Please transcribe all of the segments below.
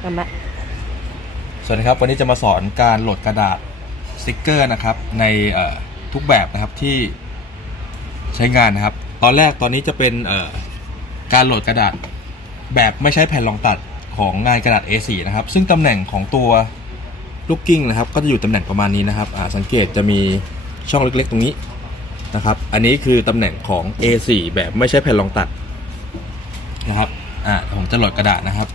เอามาสวัสดีครับวันนี้จะมาสอนการโหลดกระดาษสติกเกอร์นะครับในทุกแบบนะครับที่ใช้งานนะครับ ตอนแรกตอนนี้จะเป็นการโหลดกระดาษแบบไม่ใช้แผ่นรองตัดของงานกระดาษ A4 นะครับ ซึ่งตำแหน่งของตัวลูกกิ้งนะครับ ก็จะอยู่ตำแหน่งประมาณนี้นะครับสังเกตจะมีช่องเล็กๆตรงนี้นะครับ อันนี้คือตำแหน่งของ A4 แบบไม่ใช่แผ่นรองตัดนะครับอ่าผมจะโหลดกระดาษนะครับ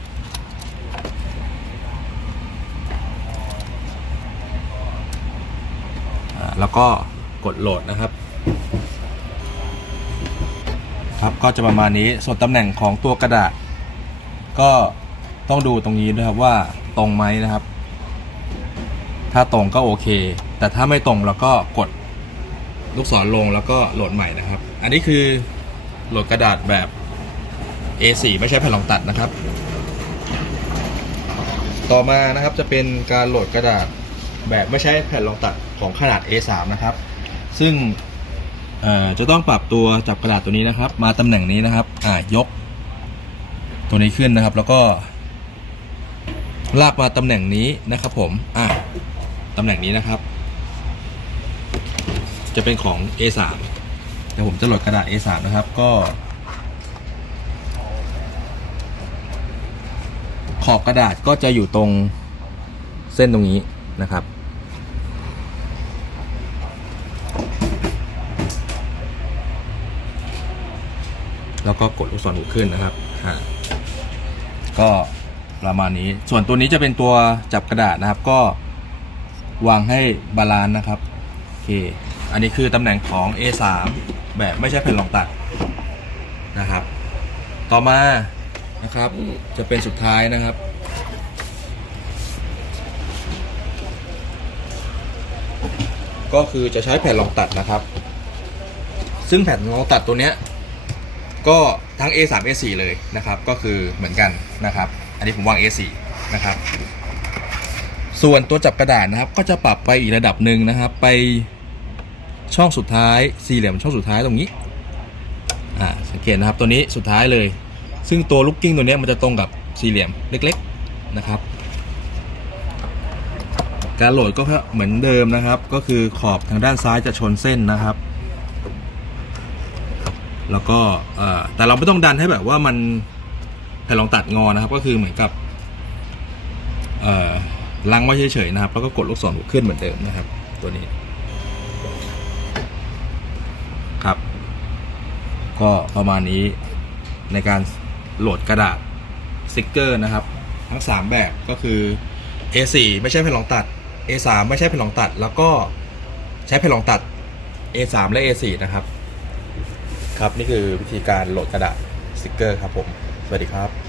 อ่า แล้วก็กดโหลดนะครับ ครับก็จะประมาณนี้ส่วนตำแหน่งของตัวกระดาษ ก็ต้องดูตรงนี้ด้วยครับว่าตรงไหมนะครับ ถ้าตรงก็โอเค แต่ถ้าไม่ตรงเราก็กดลูกศรลงแล้วก็โหลดใหม่นะครับ อันนี้คือโหลดกระดาษแบบ A4 ไม่ใช่แผ่นรองตัดนะครับ ต่อมานะครับจะเป็นการโหลดกระดาษ แบบไม่ใช่แผ่นรองตัดของขนาด A3 นะครับ ซึ่งจะต้องปรับตัวจับกระดาษตัวนี้นะครับ มาตำแหน่งนี้นะครับอายก ตัวนี้ขึ้นนะครับ แล้วก็ ลากมาตำแหน่งนี้นะครับ ผมอะตำแหน่งนี้นะครับ จะเป็นของ A3 เดี๋ยวผมจะโหลดกระดาษ A3 นะครับ ก็ ขอบกระดาษก็จะอยู่ตรงเส้นตรงนี้ นะครับ แล้วก็กดลูกศรหูขึ้นนะครับก็ประมาณนี้ ส่วนตัวนี้จะเป็นตัวจับกระดาษนะครับ ก็วางให้บาลานซ์นะครับ โอเค อันนี้คือตำแหน่งของ A3 แบบไม่ใช่แผ่นรองตัดนะครับ ต่อมานะครับ จะเป็นสุดท้ายนะครับ ก็คือจะใช้แผ่นรองตัดนะครับ ซึ่งแผ่นรองตัดตัวเนี้ยก็ทั้ง A3 A4 เลยนะครับ ก็คือเหมือนกันนะครับ อันนี้ผมวาง A4 นะครับ ส่วนตัวจับกระดาษนะครับ ก็จะปรับไปอีกระดับหนึ่งนะครับ ไปช่องสุดท้ายสี่เหลี่ยมช่องสุดท้ายตรงนี้อ่าสังเกตนะครับตัวนี้สุดท้ายเลย ซึ่งตัวลูกกิ้งตัวนี้มันจะตรงกับสี่เหลี่ยมเล็ก ๆนะครับ การโหลดก็เหมือนเดิมนะครับ ก็คือขอบทางด้านซ้ายจะชนเส้นนะครับ แล้วก็แต่เราไม่ต้องดันให้แบบว่ามันแผ่นรองตัดงอนะครับ ก็คือเหมือนกับเอ่อลังไว้เฉยๆนะครับ แล้วก็กดลูกศรขึ้นเหมือนเดิมนะครับ ตัวนี้ครับ ก็ประมาณนี้ในการโหลดกระดาษสติกเกอร์นะครับ ทั้ง 3 แบบก็คือ A4 ไม่ใช่แผ่นรองตัด A3 ไม่ใช่แผ่นรองตัด แล้วก็ใช้แผ่นรองตัด A3 และ A4 นะครับ ครับนี่คือวิธีการโหลดกระดาษสติกเกอร์ครับผม สวัสดีครับ